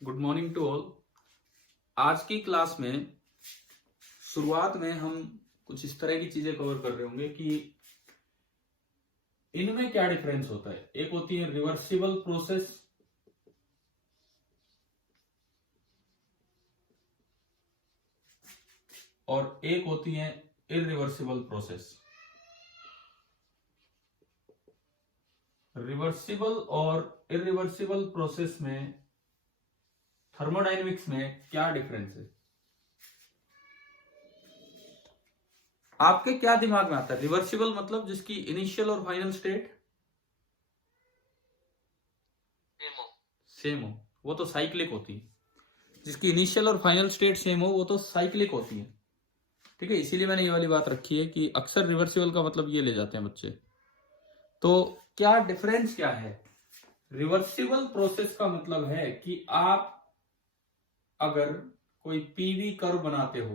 Good morning to all. आज की class में शुरुआत में हम कुछ इस तरह की चीजें कवर कर रहे होंगे कि इनमें क्या डिफरेंस होता है। एक होती है रिवर्सिबल प्रोसेस और एक होती है इरिवर्सिबल प्रोसेस। रिवर्सिबल और इरिवर्सिबल प्रोसेस में थर्मोडायनेमिक्स में क्या डिफरेंस है, आपके क्या दिमाग में आता है? रिवर्सिबल मतलब जिसकी इनिशियल और फाइनल स्टेट सेम हो, वो तो साइक्लिक होती है। जिसकी इनिशियल और फाइनल स्टेट सेम हो वो तो साइक्लिक होती है। ठीक है, इसीलिए मैंने ये वाली बात रखी है कि अक्सर रिवर्सिबल का मतलब ये ले जाते हैं बच्चे। तो क्या डिफरेंस क्या है? रिवर्सिबल प्रोसेस का मतलब है कि आप अगर कोई पीवी कर्व बनाते हो,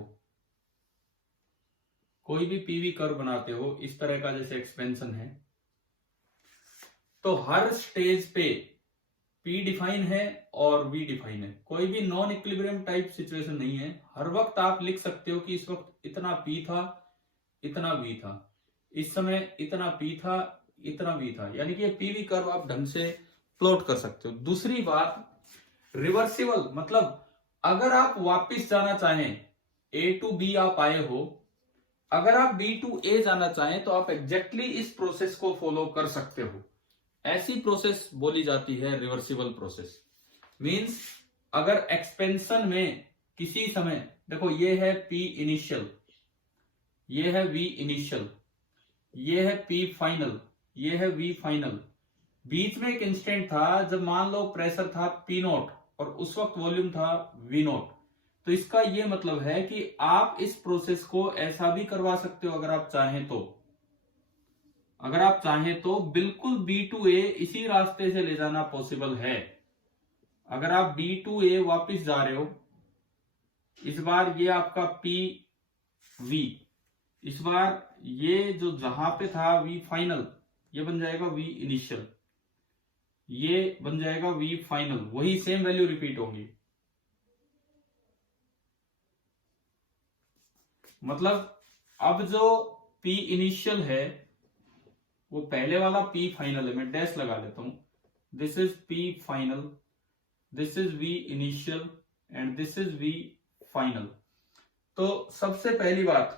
कोई भी पीवी कर्व बनाते हो इस तरह का, जैसे एक्सपेंशन है, तो हर स्टेज पे P डिफाइन है और V डिफाइन है। कोई भी नॉन इक्विलिब्रियम टाइप सिचुएशन नहीं है। हर वक्त आप लिख सकते हो कि इस वक्त इतना P था, इतना V था, इस समय इतना P था, इतना V था, यानी कि ये पीवी कर्व आप ढंग से प्लॉट कर सकते हो। दूसरी बात, रिवर्सिबल मतलब अगर आप वापस जाना चाहें, A टू B आप आए हो, अगर आप B टू A जाना चाहें तो आप एग्जैक्टली इस प्रोसेस को फॉलो कर सकते हो। ऐसी प्रोसेस बोली जाती है रिवर्सिबल प्रोसेस। मींस अगर एक्सपेंशन में किसी समय, देखो ये है P इनिशियल, ये है V इनिशियल, ये है P फाइनल, ये है V फाइनल। बीच में एक इंस्टेंट था जब मान लो प्रेशर था P नोट और उस वक्त वॉल्यूम था V नोट। तो इसका ये मतलब है कि आप इस प्रोसेस को ऐसा भी करवा सकते हो अगर आप चाहें तो। अगर आप चाहें तो बिल्कुल B टू A इसी रास्ते से ले जाना पॉसिबल है। अगर आप B टू A वापस जा रहे हो, इस बार ये आपका PV, इस बार ये जो जहां पे था V फाइनल, ये बन जाएगा V इनिशियल, ये बन जाएगा V फाइनल, वही सेम वैल्यू रिपीट होगी। मतलब अब जो P इनिशियल है वो पहले वाला P फाइनल है, मैं डैश लगा लेता हूं। This is P final, this is V initial and this is V final. तो सबसे पहली बात,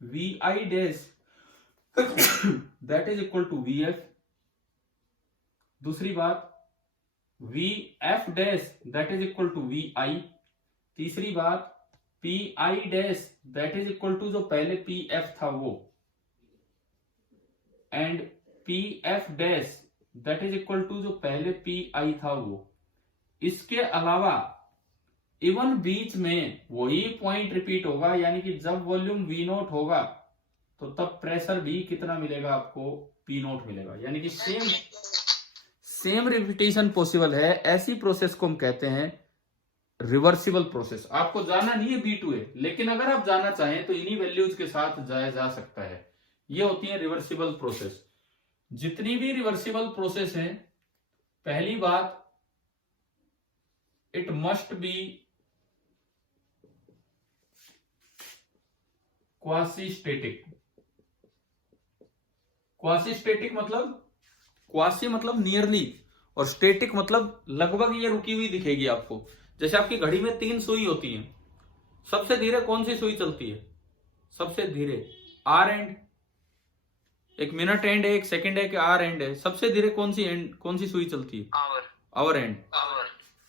VI dash that is equal to VF। दूसरी बात, VF dash that is equal to VI। तीसरी बात, PI dash that is equal to जो पहले PF था वो, and PF dash that is equal to जो पहले PI था वो। इसके अलावा इवन बीच में वही पॉइंट रिपीट होगा, यानी कि जब वॉल्यूम V नोट होगा तो तब प्रेशर भी कितना मिलेगा आपको? P नोट मिलेगा, यानी कि सेम रिपीटेशन पॉसिबल है। ऐसी प्रोसेस को हम कहते हैं रिवर्सिबल प्रोसेस। आपको जाना नहीं है B टू A, लेकिन अगर आप जाना चाहें तो इन्हीं वैल्यूज के साथ जाया जा सकता है। ये होती है रिवर्सिबल प्रोसेस। जितनी भी रिवर्सिबल प्रोसेस है, पहली बात, it must be quasi static. Quasi static मतलब, क्वासी मतलब नियरली, और स्टेटिक मतलब लगभग ये रुकी हुई दिखेगी आपको। जैसे आपकी घड़ी में 3 सुई होती हैं, सबसे धीरे कौन सी सुई चलती है? सबसे धीरे आर एंड, एक मिनट एंड है, एक सेकंड है कि आर एंड है, सबसे धीरे कौन सी सुई चलती है? Our and.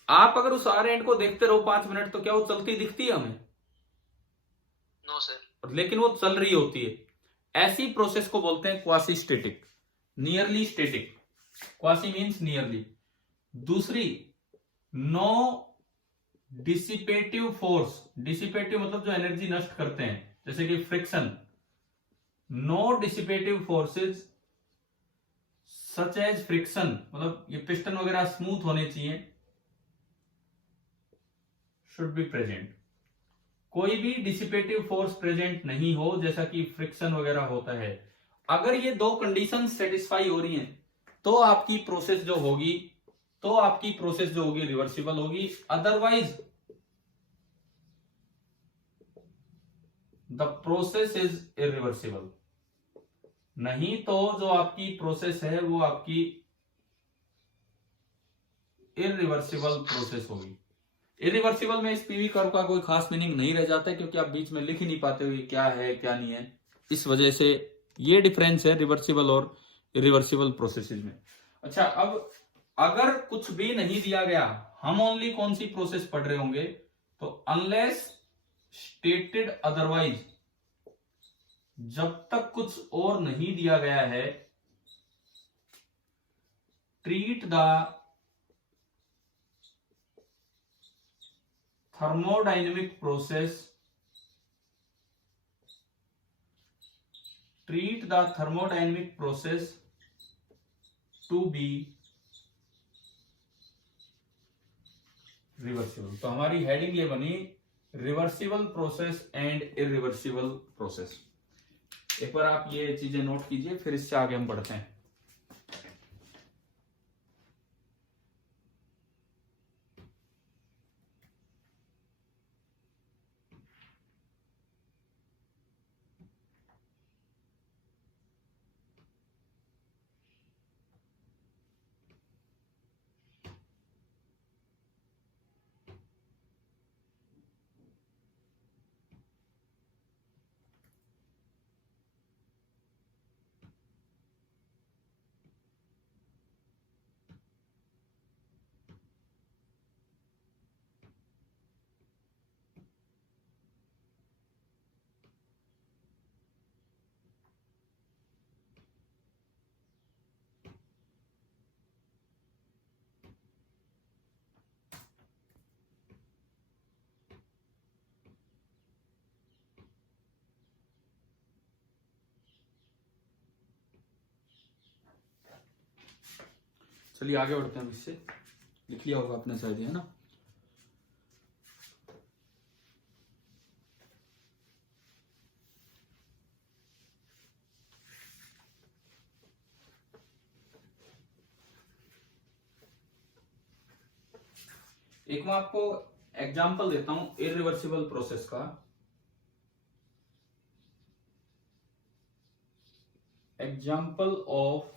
आप अगर उस आर एंड को देखते रहो 5 मिनट तो क्या वो चलती दिखती है हमें? No sir. लेकिन वो चल रही होती है। ऐसी प्रोसेस को बोलते हैं quasi static, nearly static. Quasi means nearly. दूसरी, नो डिसिपेटिव फोर्स। डिसिपेटिव मतलब जो एनर्जी नष्ट करते हैं, जैसे कि friction. No dissipative forces such as friction, मतलब ये पिस्टन वगैरह स्मूथ होने चाहिए, शुड बी प्रेजेंट। कोई भी डिसिपेटिव फोर्स प्रेजेंट नहीं हो, जैसा कि फ्रिक्शन वगैरह होता है। अगर ये दो कंडीशन सेटिस्फाई हो रही हैं तो आपकी प्रोसेस जो होगी तो आपकी प्रोसेस जो होगी रिवर्सिबल होगी, otherwise the process is irreversible. नहीं तो जो आपकी प्रोसेस है वो आपकी इरिवर्सिबल प्रोसेस होगी। इरिवर्सिबल में इस पीवी कर्व का कोई खास मीनिंग नहीं रह जाता है, क्योंकि आप बीच में लिख ही नहीं पाते हो क्या है क्या नहीं है। इस वजह से ये डिफरेंस है रिवर्सिबल और इरिवर्सिबल प्रोसेसेस में। अच्छा, अब अगर कुछ भी नहीं दिया गया, हम ओनली कौन सी प्रोसेस पढ़ रहे होंगे, तो अनलेस स्टेटेड अदरवाइज, जब तक कुछ और नहीं दिया गया है, treat the thermodynamic process, treat the thermodynamic process to be reversible। तो हमारी हेडिंग ये बनी reversible process and irreversible process. एक बार आप ये चीजें नोट कीजिए, फिर इससे आगे हम बढ़ते हैं। चलिए आगे बढ़ते हैं। इससे लिख लिया होगा आपने शायद, है ना। एक मैं आपको एग्जांपल देता हूं इरिवर्सिबल प्रोसेस का। Example of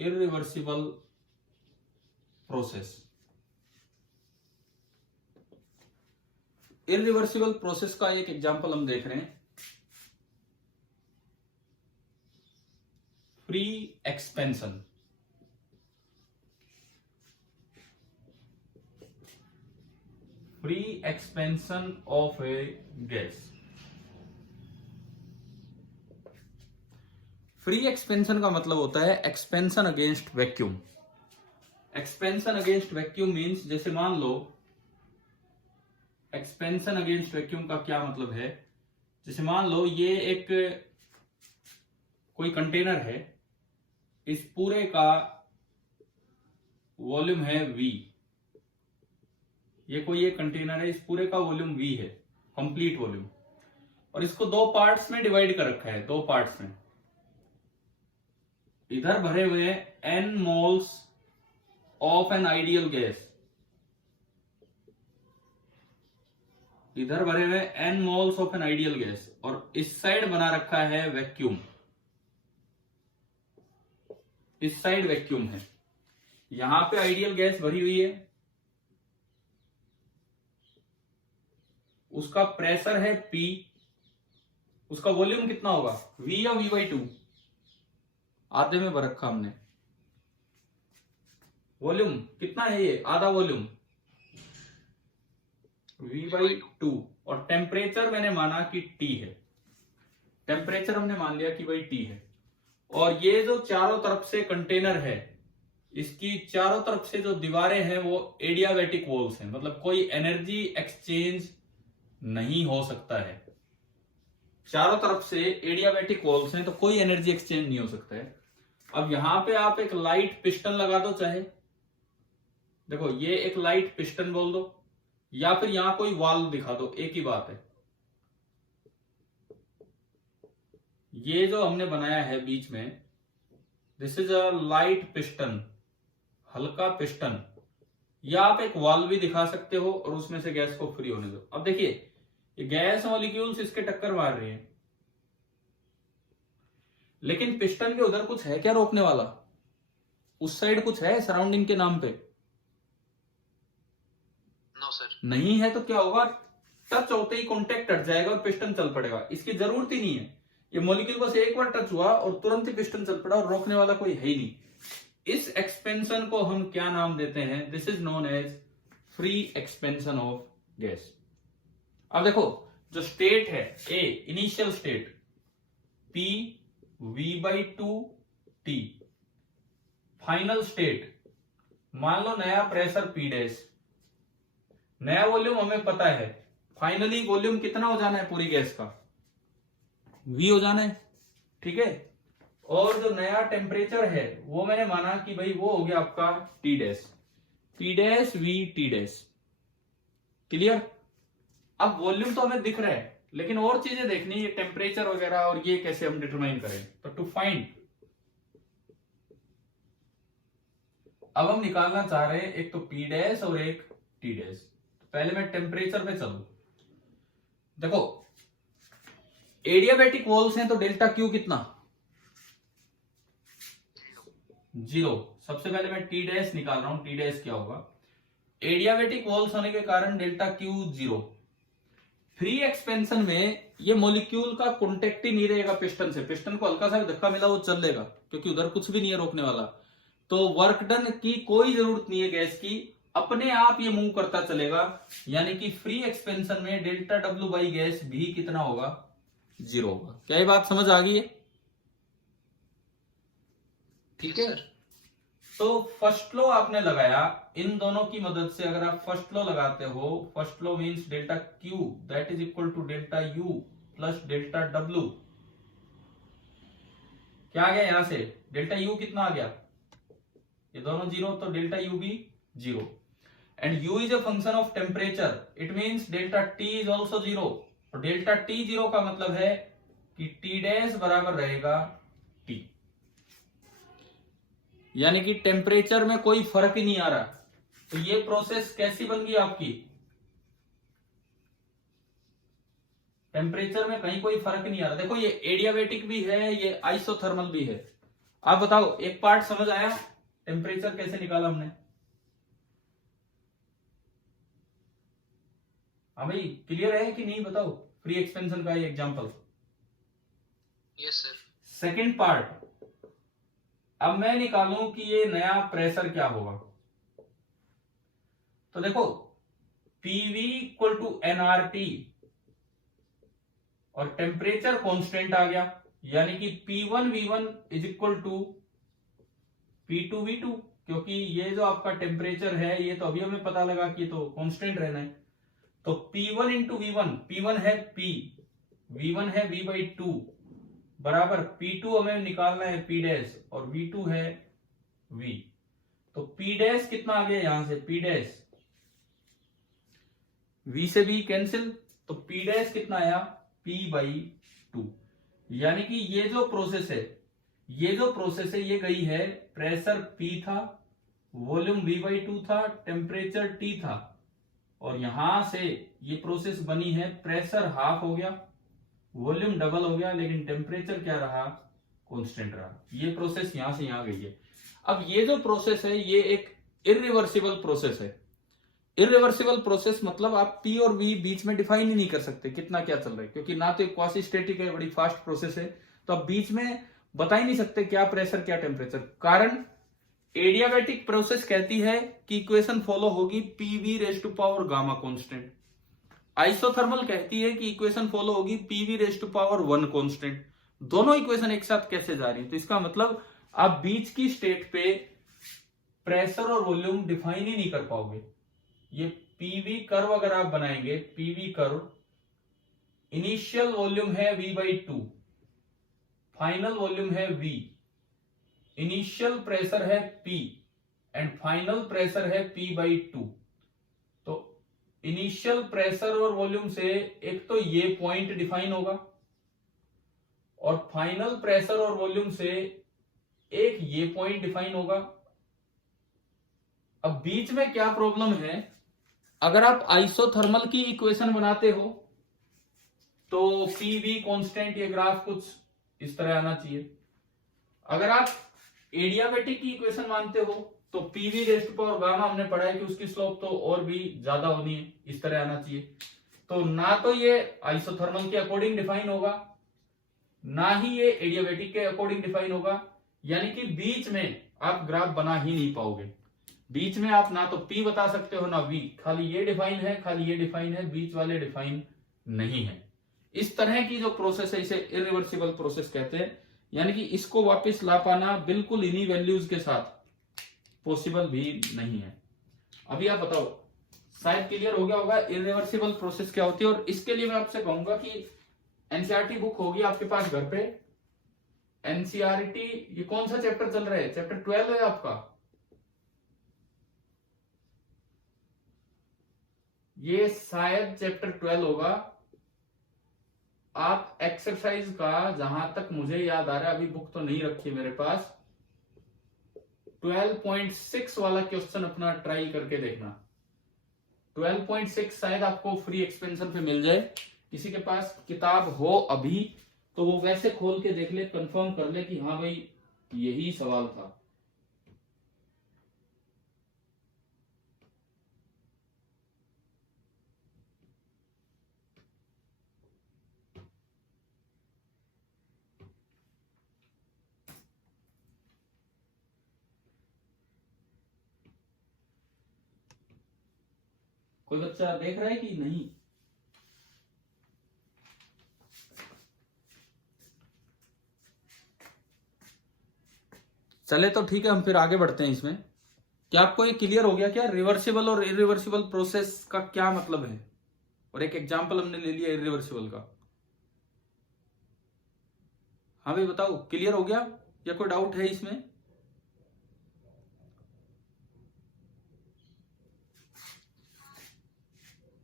irreversible process. Irreversible process का एक एग्जांपल हम देख रहे हैं, free expansion. Free expansion of A gas. Free expansion का मतलब होता है expansion against vacuum. Expansion against vacuum means, जैसे मान लो, एक्सपेंशन अगेंस्ट वैक्यूम का क्या मतलब है, जैसे मान लो ये एक कोई कंटेनर है, इस पूरे का वॉल्यूम है V। ये कोई एक कंटेनर है, इस पूरे का वॉल्यूम V है, कंप्लीट वॉल्यूम, और इसको दो पार्ट्स में डिवाइड कर रखा है, दो पार्ट्स में। इधर भरे हुए हैं n moles of an ideal gas, इधर भरे हुए n moles of an ideal gas, और इस साइड बना रखा है वैक्यूम, इस साइड वैक्यूम है। यहां पे आइडियल गैस भरी हुई है, उसका प्रेशर है P, उसका वॉल्यूम कितना होगा, V या V/2? आधे में भर रखा हमने। वॉल्यूम कितना है, ये आधा वॉल्यूम, V/2। और टेम्परेचर मैंने माना कि T है, टेम्परेचर हमने मान लिया कि भाई T है। और ये जो चारों तरफ से कंटेनर है, इसकी चारों तरफ से जो दीवारें हैं वो एडियाबैटिक वॉल्स हैं, मतलब कोई एनर्जी एक्सचेंज नहीं हो सकता है। चारों तरफ से एडियाबैटिक वॉल्स हैं तो कोई एनर्जी एक्सचेंज नहीं हो सकता है। अब यहां पे आप एक लाइट पिस्टन लगा दो, चाहे देखो ये एक लाइट पिस्टन बोल दो, या फिर यहां कोई वाल्व दिखा दो, एक ही बात है। ये जो हमने बनाया है बीच में, this is a light piston, हल्का पिस्टन, या आप एक वाल्व भी दिखा सकते हो और उसमें से गैस को फ्री होने दो। अब देखिए ये गैस मॉलिक्यूल्स इसके टक्कर मार रही है, लेकिन पिस्टन के उधर कुछ है क्या रोकने वाला? उस साइड कुछ है सराउंडिंग के नाम पे? No sir. नहीं है तो क्या होगा, टच होते ही कॉन्टेक्ट हट जाएगा और पिस्टन चल पड़ेगा। इसकी जरूरत ही नहीं है, ये मॉलिक्यूल बस एक बार टच हुआ और तुरंत ही पिस्टन चल पड़ा और रोकने वाला कोई है ही नहीं। इस एक्सपेंशन को हम क्या नाम देते हैं? This is known as free expansion of gas. अब देखो जो स्टेट है A, initial state P V/2 T, final state मान लो नया प्रेशर P डैश, नया वॉल्यूम हमें पता है, फाइनली वॉल्यूम कितना हो जाना है पूरी गैस का? V हो जाना है, ठीक है। और जो नया टेम्परेचर है वो मैंने माना कि भाई वो हो गया आपका T dash, P dash V T dash, clear. अब वॉल्यूम तो हमें दिख रहा है, लेकिन और चीजें देखनी है, टेम्परेचर वगैरह, और ये कैसे हम डिटरमाइन करें। तो टू फाइंड, अब हम निकालना चाह रहे हैं एक तो P डैश और एक T डैश। पहले मैं टेम्परेचर पे चलूं। देखो एडियाबैटिक वॉल्स हैं तो डेल्टा Q कितना? 0। सबसे पहले मैं T डैश निकाल रहा हूं, T डैश क्या होगा? एडियाबैटिक वॉल्स होने के कारण डेल्टा Q 0। फ्री एक्सपेंशन में ये मॉलिक्यूल का कॉन्टेक्ट ही नहीं रहेगा पिस्टन से, पिस्टन को हल्का सा भी धक्का मिला वो चल लेगा, क्योंकि उधर कुछ भी नहीं है रोकने वाला। तो वर्क डन की कोई जरूरत नहीं है गैस की, अपने आप ये मूव करता चलेगा। यानी कि फ्री एक्सपेंशन में डेल्टा W बाई गैस भी कितना होगा? 0 होगा। क्या ये बात समझ आ गई है? ठीक है। तो फर्स्ट लॉ आपने लगाया, इन दोनों की मदद से अगर आप फर्स्ट लॉ लगाते हो, first law means delta Q that is equal to delta U plus delta W। क्या आ गया यहां से? डेल्टा U कितना आ गया? ये दोनों 0, तो डेल्टा U भी 0। And U is a function of temperature, it means delta T is also 0। और डेल्टा T 0 का मतलब है कि T डैश बराबर रहेगा T, यानी कि टेम्परेचर में कोई फर्क ही नहीं आ रहा। तो ये प्रोसेस कैसी बन गई आपकी? टेम्परेचर में कहीं कोई फर्क नहीं आ रहा। देखो ये एडियाबैटिक भी है, ये आइसोथर्मल भी है। आप बताओ एक पार्ट समझ आया? टेम्परेचर कैसे निकाला हमने? हाँ भाई क्लियर है कि नहीं बताओ? फ्री एक्सपेंशन का example. Yes sir. Second part, अब मैं निकालूं कि ये नया प्रेशर क्या होगा। तो देखो PV इक्वल टू nRT और टेम्परेचर कांस्टेंट आ गया, यानी कि P1 V1 is equal to P2 V2, क्योंकि ये जो आपका टेम्परेचर है ये तो अभी हमें पता लगा कि तो कांस्टेंट रहना है। तो P1 इंटू V1, P1 है P, V1 है V/2 बराबर P2 हमें निकालना है P डैश और V2 है V। तो P डैश कितना आ गया यहां से? P डैश V से भी कैंसिल, तो P डैश कितना आया? P/2। यानी कि ये जो प्रोसेस है ये गई है, प्रेशर P था, वॉल्यूम V/2 था, टेम्परेचर T था, और यहां से ये प्रोसेस बनी है, प्रेशर हाफ हो गया, वॉल्यूम डबल हो गया, लेकिन टेम्परेचर क्या रहा? कांस्टेंट रहा। ये प्रोसेस यहां से यहां गई है। अब ये जो प्रोसेस है ये एक इरिवर्सिबल प्रोसेस है। इरिवर्सिबल प्रोसेस मतलब आप P और V बीच में डिफाइन ही नहीं कर सकते कितना क्या चल रहा है, क्योंकि ना तो क्वासी स्टैटिक है, बड़ी फास्ट प्रोसेस है, तो आप बीच में बता ही नहीं सकते क्या प्रेशर क्या टेम्परेचर। कारण एडियाबैटिक प्रोसेस कहती है कि इक्वेशन फॉलो होगी PV⁻⁴ गामा कांस्टेंट। आइसोथर्मल कहती है कि इक्वेशन फॉलो होगी PV⁻⁴ कांस्टेंट। दोनों इक्वेशन एक साथ कैसे जा रही है? तो इसका मतलब आप बीच की स्टेट पे प्रेशर और वॉल्यूम डिफाइन ही नहीं कर पाओगे। ये PV कर्व अगर आप बनाएंगे, PV कर्व, इनिशियल वॉल्यूम है V/2, फाइनल वॉल्यूम है V, इनिशियल प्रेशर है P एंड फाइनल प्रेशर है P/2। तो इनिशियल प्रेशर और वॉल्यूम से एक तो ये पॉइंट डिफाइन होगा, और फाइनल प्रेशर और वॉल्यूम से एक ये पॉइंट डिफाइन होगा। अब बीच में क्या प्रॉब्लम है, अगर आप आइसोथर्मल की इक्वेशन बनाते हो तो पीवी कांस्टेंट, ये ग्राफ कुछ इस तरह आना चाहिए। अगर आप एडियाबेटिक की इक्वेशन मानते हो तो पीवी रेस्ट पावर गामा, हमने पढ़ा है कि उसकी स्लोप तो और भी ज्यादा होनी है, इस तरह आना चाहिए। तो ना तो ये आइसोथर्मल के अकॉर्डिंग डिफाइन होगा, ना ही ये एडियाबेटिक के अकॉर्डिंग डिफाइन होगा, यानी कि बीच में आप ग्राफ बना ही नहीं पाओगे। बीच में आप ना तो P बता सकते हो ना V, खाली ये डिफाइन है, खाली ये डिफाइन है, बीच वाले डिफाइन नहीं है। इस तरह की जो प्रोसेस है इसे इरिवर्सिबल प्रोसेस कहते हैं, यानी कि इसको वापस ला पाना बिल्कुल इन्हीं वैल्यूज के साथ पॉसिबल भी नहीं है। अभी आप बताओ, शायद क्लियर हो गया होगा इरिवर्सिबल प्रोसेस क्या होती है। और इसके लिए मैं आपसे कहूंगा कि एनसीईआरटी बुक होगी आपके पास घर पे। एनसीईआरटी, ये कौन सा चैप्टर चल रहा है? चैप्टर 12 है आपका। ये शायद चैप्टर 12 होगा। आप एक्सरसाइज का, जहां तक मुझे याद आ रहा है, अभी बुक तो नहीं रखी मेरे पास, 12.6 वाला क्वेश्चन अपना ट्राई करके देखना। 12.6 शायद आपको फ्री एक्सपेंशन पे मिल जाए। किसी के पास किताब हो अभी तो वो वैसे खोल के देख ले, कंफर्म कर ले कि हाँ भाई यही सवाल था। कोई बच्चा देख रहा है कि नहीं? चले तो ठीक है, हम फिर आगे बढ़ते हैं इसमें। क्या आपको ये क्लियर हो गया क्या रिवर्सिबल और इरिवर्सिबल प्रोसेस का क्या मतलब है? और एक एग्जांपल हमने ले लिया इरिवर्सिबल का। हाँ भाई बताओ, क्लियर हो गया या कोई डाउट है इसमें?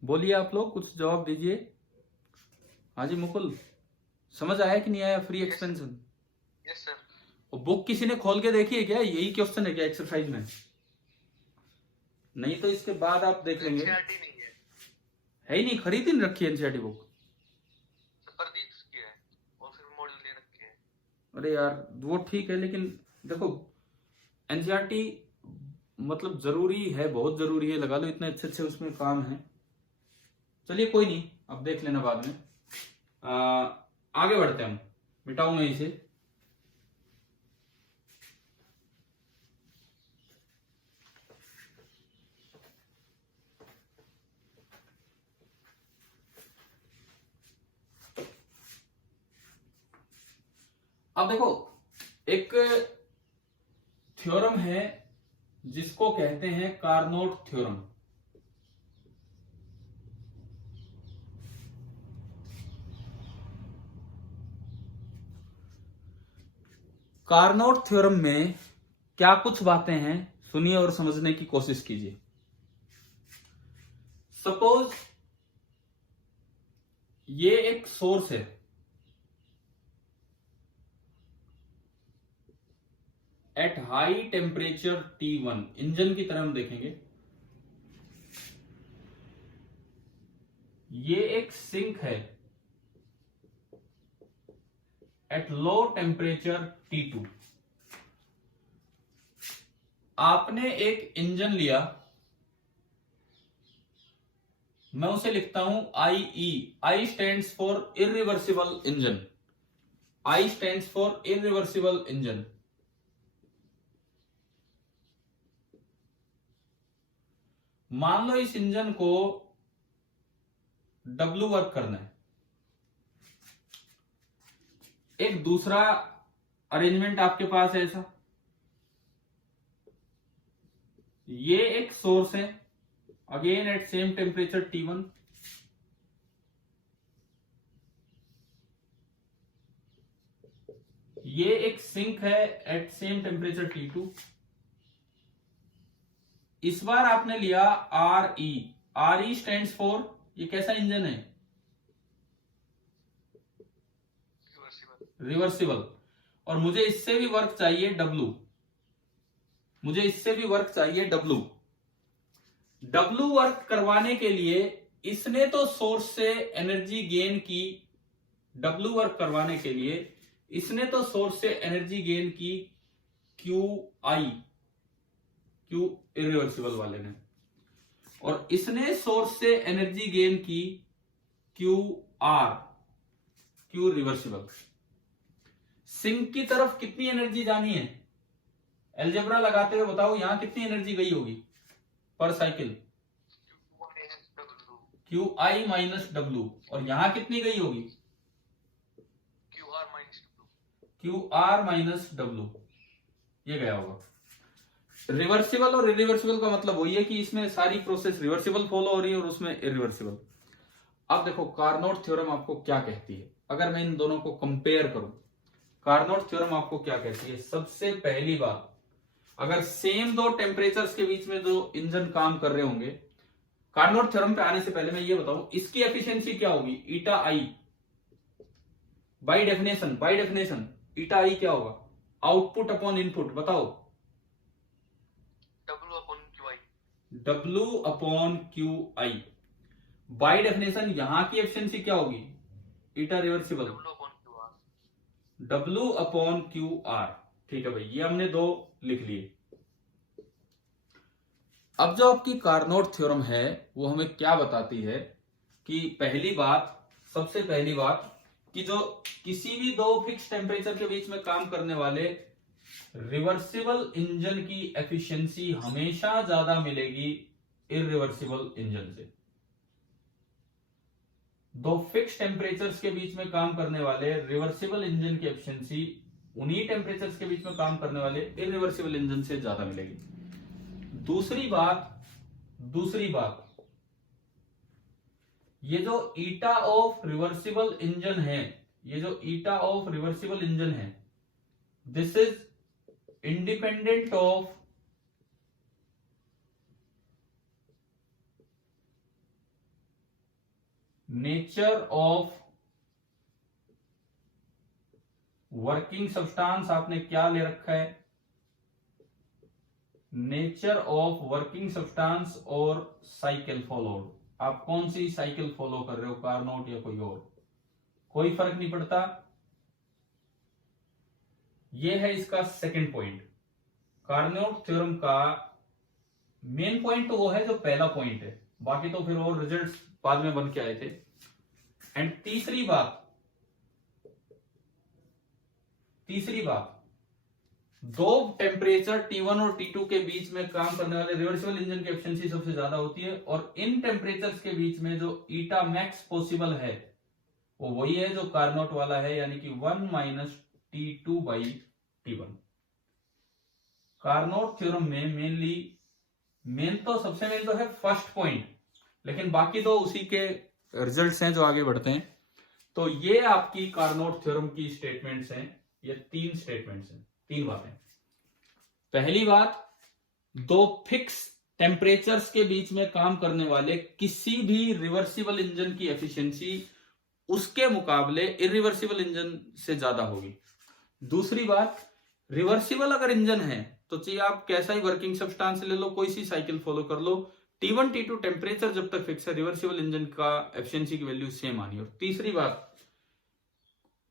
बोलिए, आप लोग कुछ जवाब दीजिए। हाँ जी मुकुल, समझ आया कि नहीं आया फ्री एक्सपेंशन? Yes sir. और बुक किसी ने खोल के देखी है क्या? यही क्वेश्चन है क्या एक्सरसाइज में? नहीं तो इसके बाद आप देख लेंगे। एनसीईआरटी नहीं है ही नहीं, खरीद ही नहीं रखी है एनसीईआरटी बुक। खरीद की है और फिर मॉडल ले रखे हैं। अरे यार वो ठीक है, लेकिन देखो एनसीईआरटी मतलब जरूरी है, बहुत जरूरी है, लगा लो, इतने अच्छे अच्छे उसमें काम है। चलिए कोई नहीं, अब देख लेना बाद में। आगे बढ़ते हैं हम, मिटाऊ मैं इसे। अब देखो, एक थ्योरम है जिसको कहते हैं कार्नोट थ्योरम। कार्नोट थ्योरम में क्या कुछ बातें हैं, सुनिए और समझने की कोशिश कीजिए। सपोज ये एक सोर्स है, at high temperature T1, engine की तरह हम देखेंगे। ये एक सिंक है एट लो टेम्परेचर T2। आपने एक इंजन लिया, मैं उसे लिखता हूं IE। I stands for irreversible engine. I stands for irreversible engine. मान लो इस इंजन को W वर्क करना है। एक दूसरा अरेंजमेंट आपके पास है ऐसा, ये एक सोर्स है again eight same temperature T1, ये एक सिंक है एट सेम टेम्परेचर T2। इस बार आपने लिया RE। RE स्टैंड्स फॉर, ये कैसा इंजन है? रिवर्सिबल। रिवर्सिबल, और मुझे इससे भी वर्क चाहिए W, मुझे इससे भी वर्क चाहिए W। W वर्क करवाने के लिए इसने तो सोर्स से एनर्जी गेन की, W वर्क करवाने के लिए इसने तो सोर्स से एनर्जी गेन की QI, Q इरिवर्सिबल वाले ने, और इसने सोर्स से एनर्जी गेन की QR, Q रिवर्सिबल। सिंक की तरफ कितनी एनर्जी जानी है, एल्जेब्रा लगाते हुए बताओ, यहां कितनी एनर्जी गई होगी पर साइकिल, QI माइनस W, और यहां कितनी गई होगी, QR माइनस W, ये गया होगा। रिवर्सिबल और इरिवर्सिबल का मतलब वही है कि इसमें सारी प्रोसेस रिवर्सिबल फॉलो हो रही है और उसमें इरिवर्सिबल। अब देखो कार्नोट थ्योरम आपको क्या कहती है, अगर मैं इन दोनों को कंपेयर करूं, कार्नोट थ्योरम आपको क्या कहती है। सबसे पहली बात, अगर सेम दो टेम्परेचर्स के बीच में जो इंजन काम कर रहे होंगे, कार्नोट थ्योरम पे आने से पहले मैं ये बताऊं इसकी एफिशिएंसी क्या होगी, ईटा आई। बाय डेफिनेशन ईटा आई क्या होगा, आउटपुट अपॉन इनपुट, बताओ। W upon Q I. By definition यहां की एफिशिएंसी क्या होगी, eta reversible, W upon Q R. ठीक है भाई, ये हमने दो लिख लिए। अब जो आपकी कार्नोट थ्योरम है वो हमें क्या बताती है कि पहली बात, सबसे पहली बात कि जो किसी भी दो फिक्स टेम्परेचर के बीच में काम करने वाले रिवर्सिबल इंजन की एफिशिएंसी हमेशा ज्यादा मिलेगी इरिवर्सिबल इंजन से। दो फिक्स टेम्परेचर्स के बीच में काम करने वाले रिवर्सिबल इंजन की एफिशिएंसी उन्हीं टेम्परेचर्स के बीच में काम करने वाले इरिवर्सिबल इंजन से ज्यादा मिलेगी। दूसरी बात, ये जो ईटा ऑफ रिवर्सिबल इंजन है, ये जो ईटा ऑफ रिवर्सिबल इंजन है, this is independent of nature of working substance. आपने क्या ले रखा है, नेचर ऑफ वर्किंग सब्सटेंस और साइकिल फॉलोड। आप कौन सी साइकिल फॉलो कर रहे हो, कार्नोट या कोई और, कोई फर्क नहीं पड़ता। यह है इसका सेकंड पॉइंट। कार्नोट थ्योरम का मेन पॉइंट तो वो है जो पहला पॉइंट है, बाकी तो फिर और रिजल्ट्स बाद में बन के आए थे। एंड तीसरी बात, दो टेम्परेचर T1 और T2 के बीच में काम करने वाले रिवर्सिबल इंजन की एफिशिएंसी सबसे ज्यादा होती है, और इन टेम्परेचर्स के बीच में जो ईटा मैक्स पॉसिबल है वो वही है जो कार्नोट वाला है, यानी कि 1 minus T2 by T1। Carnot theorem में सबसे मेन तो है फर्स्ट पॉइंट, लेकिन बाकी तो उसी के रिजल्ट्स हैं जो आगे बढ़ते हैं। तो ये आपकी कार्नोट थ्योरम की स्टेटमेंट्स हैं, ये तीन स्टेटमेंट्स हैं, तीन बातें। पहली बात, दो फिक्स टेम्परेचर्स के बीच में काम करने वाले किसी भी रिवर्सिबल इंजन की एफिशिएंसी उसके मुकाबले इरिवर्सिबल इंजन से ज्यादा होगी। दूसरी बात, रिवर्सिबल अगर इंजन है तो चाहिए आप कैसा ही वर्किंग सब्सटेंस ले लो, कोई सी साइकिल फॉलो कर लो, T1 T2 टेम्परेचर जब तक फिक्स है, रिवर्सिबल इंजन का एफिशिएंसी की वैल्यू सेम आनी। और तीसरी बात,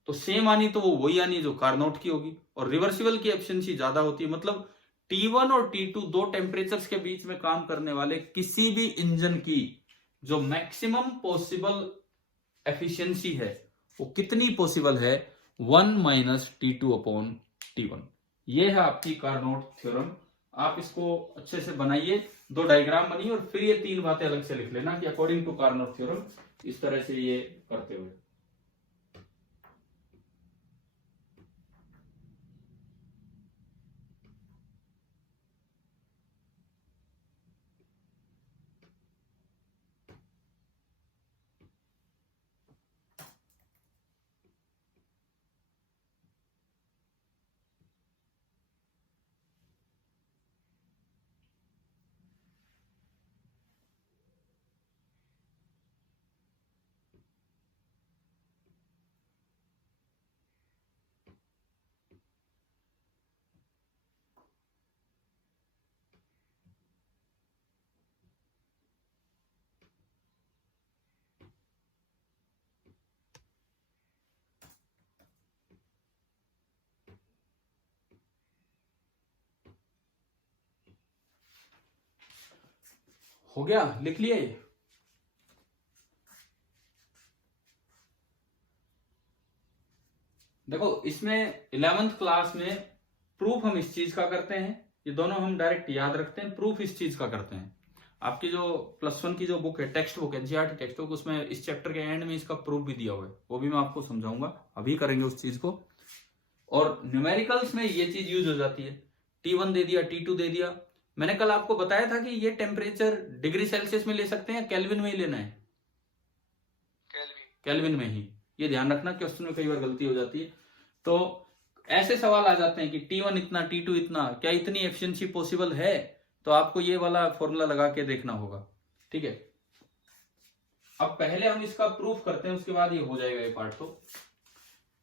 तो सेम आनी तो वो वही आनी जो कार्नोट की होगी, और रिवर्सिबल की एफिशिएंसी ज्यादा होती है, मतलब T1 और T2 दो टेम्परेचर्स के बीच में काम करने वाले किसी भी इंजन की जो मैक्सिमम पॉसिबल एफिशिएंसी है वो कितनी पॉसिबल है, 1 माइनस T2 अपॉन T1। ये है आपकी कार्नोट थ्योरम। आप इसको अच्छे से बनाइए, दो डायग्राम बनिए, और फिर ये तीन बातें अलग से लिख लेना कि अकॉर्डिंग टू कार्नोट थ्योरम इस तरह से ये करते हुए। हो गया, लिख लिए? देखो इसमें 11th क्लास में प्रूफ हम इस चीज का करते हैं, ये दोनों हम डायरेक्ट याद रखते हैं, प्रूफ इस चीज का करते हैं। आपकी जो +1 की जो बुक है, text book, NCERT text book, उसमें इस चैप्टर के एंड में इसका प्रूफ भी दिया हुआ है, वो भी मैं आपको समझाऊंगा, अभी करेंगे उस चीज को। और न्यूमेरिकल्स में ये चीज यूज हो जाती है, T1 दे दिया, T2 दे दिया। मैंने कल आपको बताया था कि ये टेम्परेचर डिग्री सेल्सियस में ले सकते हैं या केल्विन में ही लेना है? केल्विन में ही। ये ध्यान रखना, क्वेश्चन में कई बार गलती हो जाती है। तो ऐसे सवाल आ जाते हैं कि T1 इतना, T2 इतना, क्या इतनी एफिशिएंसी पॉसिबल है? तो आपको ये वाला फॉर्मूला लगा के देखना होगा, ठीक है। अब पहले हम इसका प्रूफ करते हैं, उसके बाद ये हो जाएगा ये पार्ट। तो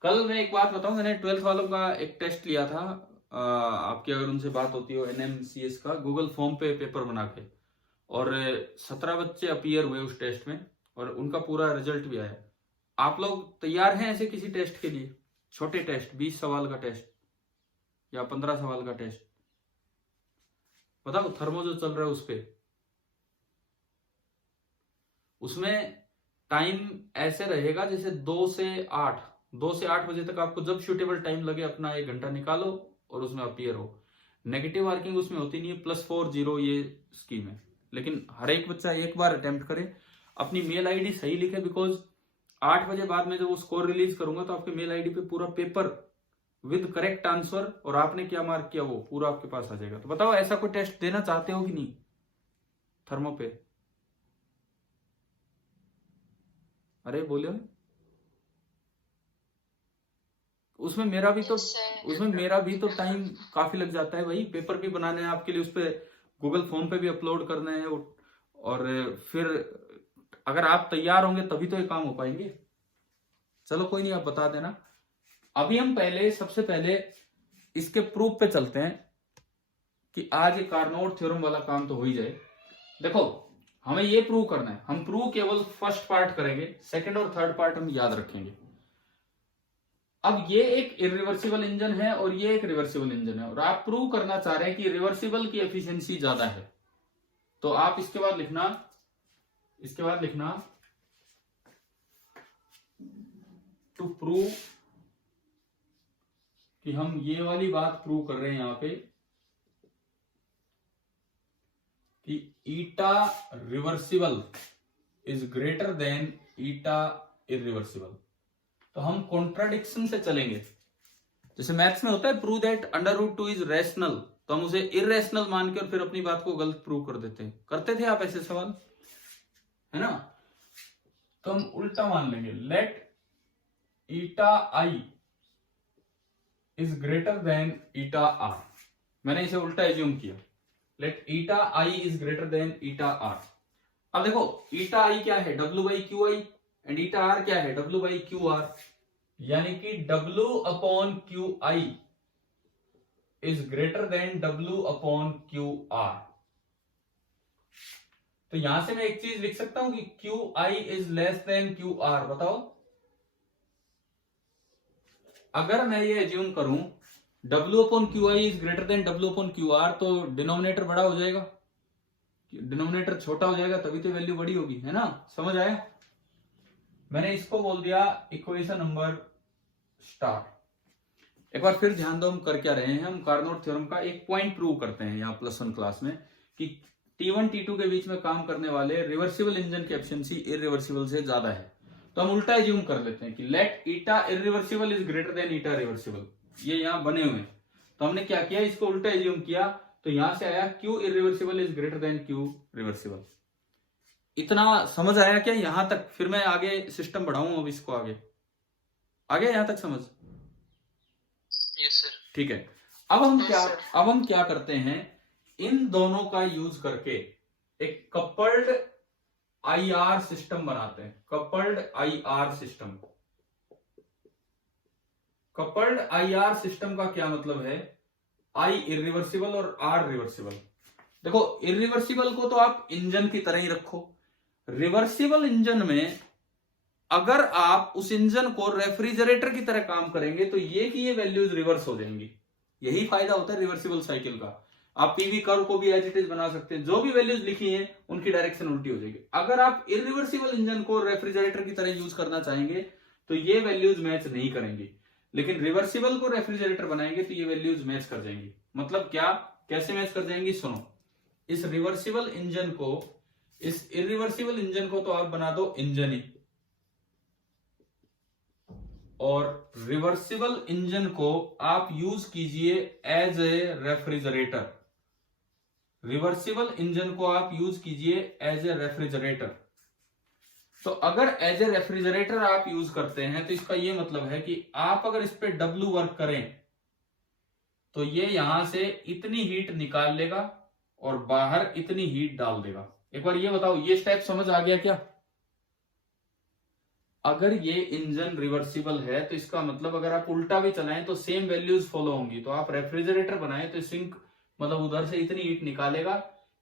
कल मैं एक बात बताऊं, मैंने 12th वालों का एक टेस्ट लिया था, आपकी अगर उनसे बात होती हो, NMCS का, गूगल फॉर्म पे पेपर बना के, और 17 बच्चे अपीयर हुए उस टेस्ट में और उनका पूरा रिजल्ट भी आया। आप लोग तैयार हैं ऐसे किसी टेस्ट के लिए? छोटे टेस्ट, 20 सवाल का टेस्ट या 15 सवाल का टेस्ट, बताओ। थर्मो जो चल रहा है उस पे, उसमें टाइम ऐसे रहेगा जैसे 2 से 8 बजे तक आपको जब सूटेबल टाइम लगे अपना 1 घंटा निकालो और उसमें अपीयर हो। नेगेटिव मार्किंग उसमें होती नहीं है, +4 0 ये स्कीम है। लेकिन हर एक बच्चा एक बार अटेम्प्ट करे, अपनी मेल आईडी सही लिखे, बिकॉज 8 बजे बाद में जब वो स्कोर रिलीज करूंगा तो आपके मेल आईडी पे पूरा पेपर विद करेक्ट आंसर और आपने क्या मार्क किया वो पूरा आपके पास आ जाएगा। तो बताओ, ऐसा कोई टेस्ट देना चाहते हो कि नहीं थर्मो पे? अरे बोले, उसमें मेरा भी तो टाइम काफी लग जाता है भाई। पेपर भी बनाने हैं आपके लिए, उस पर गूगल फॉर्म पे भी अपलोड करना है, और फिर अगर आप तैयार होंगे तभी तो ये काम हो पाएंगे। चलो कोई नहीं, आप बता देना। अभी हम सबसे पहले इसके प्रूफ पे चलते हैं कि आज ये कार्नोट थ्योरम वाला काम तो हो ही जाए। देखो हमें ये प्रूव करना है, हम प्रूव केवल फर्स्ट पार्ट करेंगे, सेकंड और थर्ड पार्ट हम याद रखेंगे। अब ये एक इरिवर्सिबल इंजन है और ये एक रिवर्सिबल इंजन है, और आप प्रूव करना चाह रहे हैं कि रिवर्सिबल की एफिशिएंसी ज्यादा है। तो आप इसके बाद लिखना टू प्रूव कि हम ये वाली बात प्रूव कर रहे हैं यहां पे कि eta reversible is greater than eta irreversible. तो हम कॉन्ट्राडिक्शन से चलेंगे। जैसे मैथ्स में होता है प्रूव दैट √2 इज रैशनल, तो हम उसे इरेशनल मान के और फिर अपनी बात को गलत प्रूव कर देते हैं। करते थे आप ऐसे सवाल, है ना? तो हम उल्टा मान लेंगे, let eta I is greater than eta R. मैंने इसे उल्टा एज्यूम किया, let eta I is greater than eta R. अब देखो ईटा आई क्या है, W/QI, एंड ईटा आर क्या है, W/QR, यानी कि W/QI is greater then W/QR। तो यहां से मैं एक चीज लिख सकता हूं कि QI is less than QR। बताओ, अगर मैं ये एज्यूम करूं W/QI is greater then W/QR, तो डिनोमिनेटर बड़ा हो जाएगा, डिनोमिनेटर छोटा हो जाएगा, तभी तो वैल्यू बड़ी होगी, है ना? समझ आया? मैंने इसको बोल दिया इक्वेशन नंबर स्टार। एक बार फिर ध्यान दो हम कर क्या रहे हैं। हम कार्नोट थ्योरम का एक पॉइंट प्रूव करते हैं यहाँ +1 क्लास में कि T1 T2 के बीच में काम करने वाले रिवर्सिबल इंजन की एफिशिएंसी इरिवर्सिबल से ज्यादा है। तो हम उल्टा एज्यूम कर लेते हैं कि let eta irreversible is greater than eta reversible. ये यहाँ बने हुए हैं, तो हमने क्या किया, इसको उल्टा एज्यूम किया, तो यहां से आया Q irreversible is greater then Q reversible. इतना समझ आया क्या यहां तक? फिर मैं आगे सिस्टम बढ़ाऊं, अब इसको आगे यहां तक समझ? Yes sir. ठीक है। अब हम क्या करते हैं, इन दोनों का यूज करके एक कपल्ड IR सिस्टम बनाते हैं। Coupled IR system. Coupled IR system का क्या मतलब है, I इरिवर्सिबल और R रिवर्सिबल। देखो इरिवर्सिबल को तो आप इंजन की तरह ही रखो, रिवर्सिबल इंजन में अगर आप उस इंजन को रेफ्रिजरेटर की तरह काम करेंगे तो ये कि ये वैल्यूज रिवर्स हो जाएंगी। यही फायदा होता है रिवर्सिबल साइकिल का। आप पीवी कर्व को भी एज इट इज बना सकते हैं, जो भी वैल्यूज लिखी हैं उनकी डायरेक्शन उल्टी हो जाएगी। अगर आप इरिवर्सिबल इंजन को रेफ्रिजरेटर की तरह यूज करना चाहेंगे तो ये वैल्यूज मैच नहीं करेंगी, लेकिन रिवर्सिबल को रेफ्रिजरेटर बनाएंगे तो ये वैल्यूज मैच कर जाएंगी। मतलब क्या, कैसे मैच कर जाएंगी, सुनो। इस रिवर्सिबल इंजन को, इस इरिवर्सिबल इंजन को तो आप बना दो इंजन ही, और रिवर्सिबल इंजन को आप यूज कीजिए as a refrigerator. Reversible engine को आप यूज कीजिए एज ए रेफ्रिजरेटर। तो अगर एज ए रेफ्रिजरेटर आप यूज करते हैं तो इसका यह मतलब है कि आप अगर इस पे W वर्क करें तो ये यहां से इतनी हीट निकाल लेगा और बाहर इतनी हीट डाल देगा। एक बार ये बताओ, ये स्टेप समझ आ गया क्या? अगर ये इंजन रिवर्सिबल है तो इसका मतलब अगर आप उल्टा भी चलाएं तो सेम वैल्यूज फॉलो होंगी। तो आप रेफ्रिजरेटर बनाएं तो सिंक मतलब उधर से इतनी हीट निकालेगा,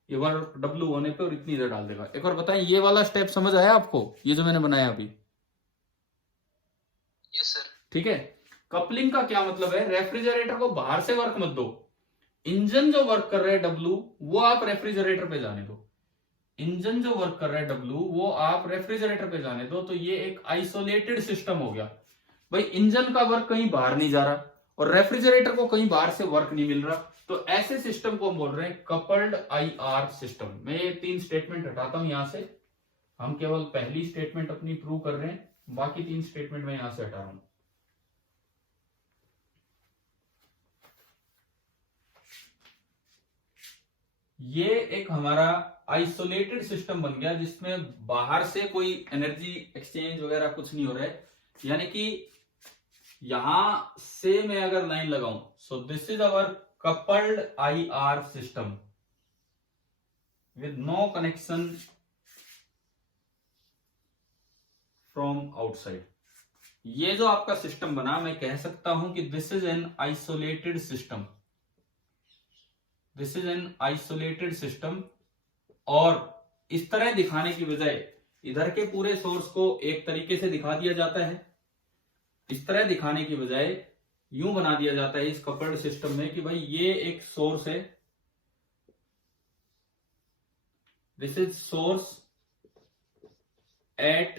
ये वर्क W होने पे, और इतनी इधर डाल देगा। एक बार बताएं, ये वाला स्टेप समझ आया आपको, ये जो मैंने बनाया अभी? Yes sir. ठीक है। कपलिंग का क्या मतलब है, रेफ्रिजरेटर को बाहर से वर्क मत दो, इंजन जो वर्क कर रहा है W वो आप रेफ्रिजरेटर पे जाने दो। इंजन जो वर्क कर रहा है W वो आप रेफ्रिजरेटर पे जाने दो। तो ये एक आइसोलेटेड सिस्टम हो गया। भाई इंजन का वर्क कहीं बाहर नहीं जा रहा और रेफ्रिजरेटर को कहीं बाहर से वर्क नहीं मिल रहा, तो ऐसे सिस्टम को हम बोल रहे हैं कपल्ड IR सिस्टम। मैं ये 3 स्टेटमेंट हटाता हूं यहां से, हम केवल पहली स्टेटमेंट अपनी प्रूव कर रहे हैं, बाकी 3 स्टेटमेंट मैं यहां से हटा रहा हूं। ये एक हमारा आइसोलेटेड सिस्टम बन गया जिसमें बाहर से कोई एनर्जी एक्सचेंज वगैरह कुछ नहीं हो रहा है। यानी कि यहां से मैं अगर लाइन लगाऊं, सो this is our coupled IR system with no connection from outside। ये जो आपका सिस्टम बना, मैं कह सकता हूं कि this is an isolated system, this is an isolated system. और इस तरह दिखाने की बजाय इधर के पूरे सोर्स को एक तरीके से दिखा दिया जाता है, इस तरह दिखाने की बजाय यूं बना दिया जाता है इस कपल्ड सिस्टम में कि भाई ये एक सोर्स है, this is source at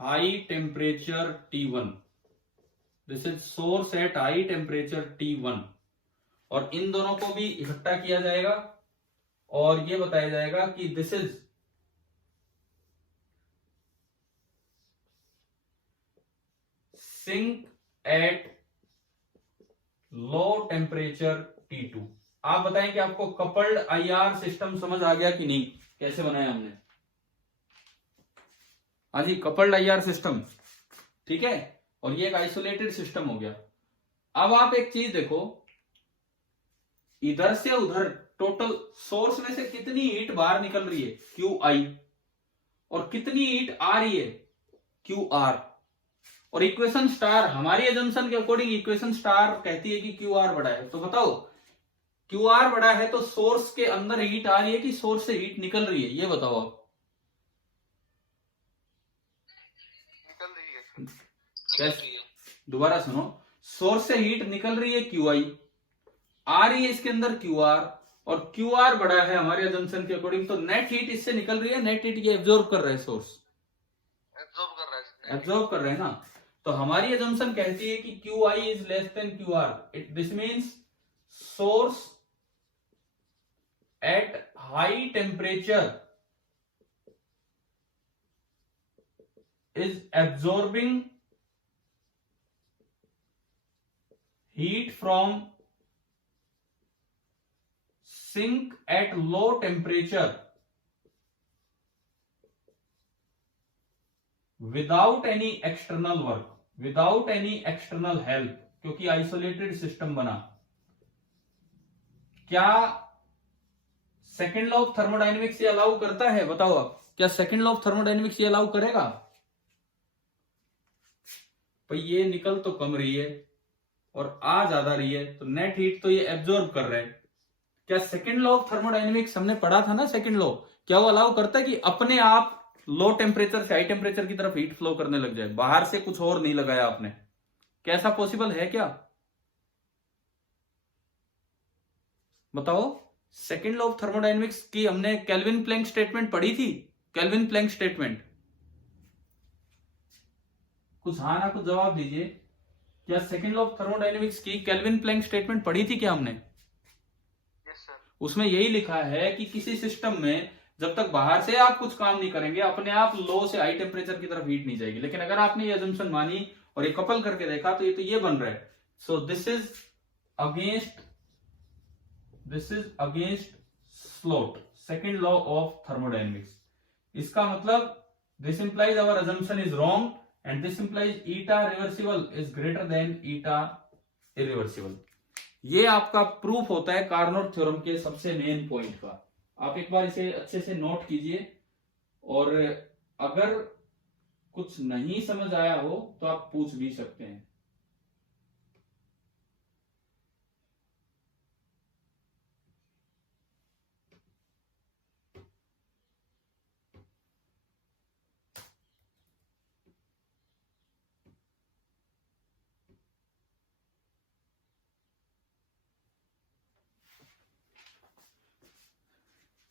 high temperature T1, this is source at high temperature T1। और इन दोनों को भी इकट्ठा किया जाएगा और ये बताया जाएगा कि this is sink at low temperature T2। आप बताएं कि आपको कपल्ड IR सिस्टम समझ आ गया कि नहीं, कैसे बनाया हमने? हाँ जी, कपल्ड IR सिस्टम, ठीक है। और ये एक आइसोलेटेड सिस्टम हो गया। अब आप एक चीज देखो, इधर से उधर टोटल सोर्स में से कितनी हीट बाहर निकल रही है, QI, और कितनी हीट आ रही है, QR। और इक्वेशन स्टार, हमारी एजम्पशन के अकॉर्डिंग इक्वेशन स्टार कहती है कि QR बड़ा है। तो बताओ QR बड़ा है तो सोर्स के अंदर हीट आ रही है कि सोर्स से हीट निकल रही है, ये बताओ आप। निकल रही है। दोबारा सुनो, सोर्स से हीट निकल रही है QI, आ रही है इसके अंदर QR, और QR बड़ा है हमारे एजम्पशन के अकॉर्डिंग, तो नेट हीट इससे निकल रही है, नेट हीट ये एब्जॉर्ब कर रहा है, सोर्स एब्जॉर्ब कर रहे हैं ना। तो हमारी एजम्पशन कहती है कि QI is less than QR, this means source at high temperature is absorbing heat from sink at low temperature without any external work, without any external help, क्योंकि आइसोलेटेड सिस्टम बना। क्या सेकेंड लॉ ऑफ थर्मोडायनेमिक्स ये allow करता है? बताओ आप, क्या second law of thermodynamics ये अलाउ करेगा? भाई ये निकल तो कम रही है और आ ज्यादा रही है, तो नेट हीट तो ये एब्जॉर्ब कर रहे हैं। क्या सेकेंड लॉ ऑफ थर्मोडायनेमिक्स हमने पढ़ा था ना, सेकेंड लॉ, क्या वो अलाउ करता है कि अपने आप लो टेम्परेचर से हाई टेम्परेचर की तरफ हीट फ्लो करने लग जाए, बाहर से कुछ और नहीं लगाया आपने? कैसा पॉसिबल है क्या? बताओ, सेकंड लॉ ऑफ थर्मोडायनेमिक्स की हमने केल्विन प्लैंक स्टेटमेंट पढ़ी थी, केल्विन प्लैंक स्टेटमेंट। कुछ हाँ ना कुछ जवाब दीजिए। क्या सेकंड लॉ ऑफ थर्मोडायनेमिक्स की केल्विन प्लैंक स्टेटमेंट पढ़ी थी क्या हमने? Yes sir. उसमें यही लिखा है कि किसी सिस्टम में जब तक बाहर से आप कुछ काम नहीं करेंगे, अपने आप लो से हाई टेम्परेचर की तरफ हीट नहीं जाएगी। लेकिन अगर आपने ये अजम्पशन मानी और ये कपल करके देखा तो ये बन रहा है। So this is against slot, second law of thermodynamics. इसका मतलब this implies our assumption is wrong and this implies eta reversible is greater than eta irreversible. ये आपका प्रूफ होता है कार्नोट थ्योरम के सबसे मेन पॉइंट का। आप एक बार इसे अच्छे से नोट कीजिए, और अगर कुछ नहीं समझ आया हो तो आप पूछ भी सकते हैं।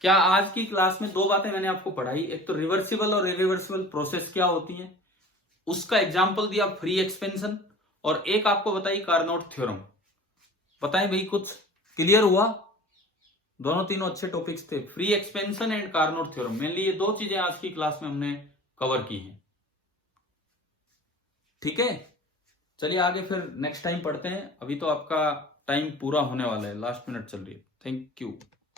क्या आज की क्लास में दो बातें मैंने आपको पढ़ाई, एक तो रिवर्सिबल और इरिवर्सिबल प्रोसेस क्या होती हैं, उसका एग्जाम्पल दिया फ्री एक्सपेंशन, और एक आपको बताई कार्नोट थ्योरम। बताएं भाई, कुछ क्लियर हुआ? दोनों तीनों अच्छे टॉपिक्स थे, free expansion and Carnot theorem. Mainly ये दो चीजें आज की क्लास में हमने कवर की हैं। ठीक है, चलिए आगे फिर नेक्स्ट टाइम पढ़ते हैं। अभी तो आपका टाइम पूरा होने वाला है, लास्ट मिनट चल रही है। Thank you.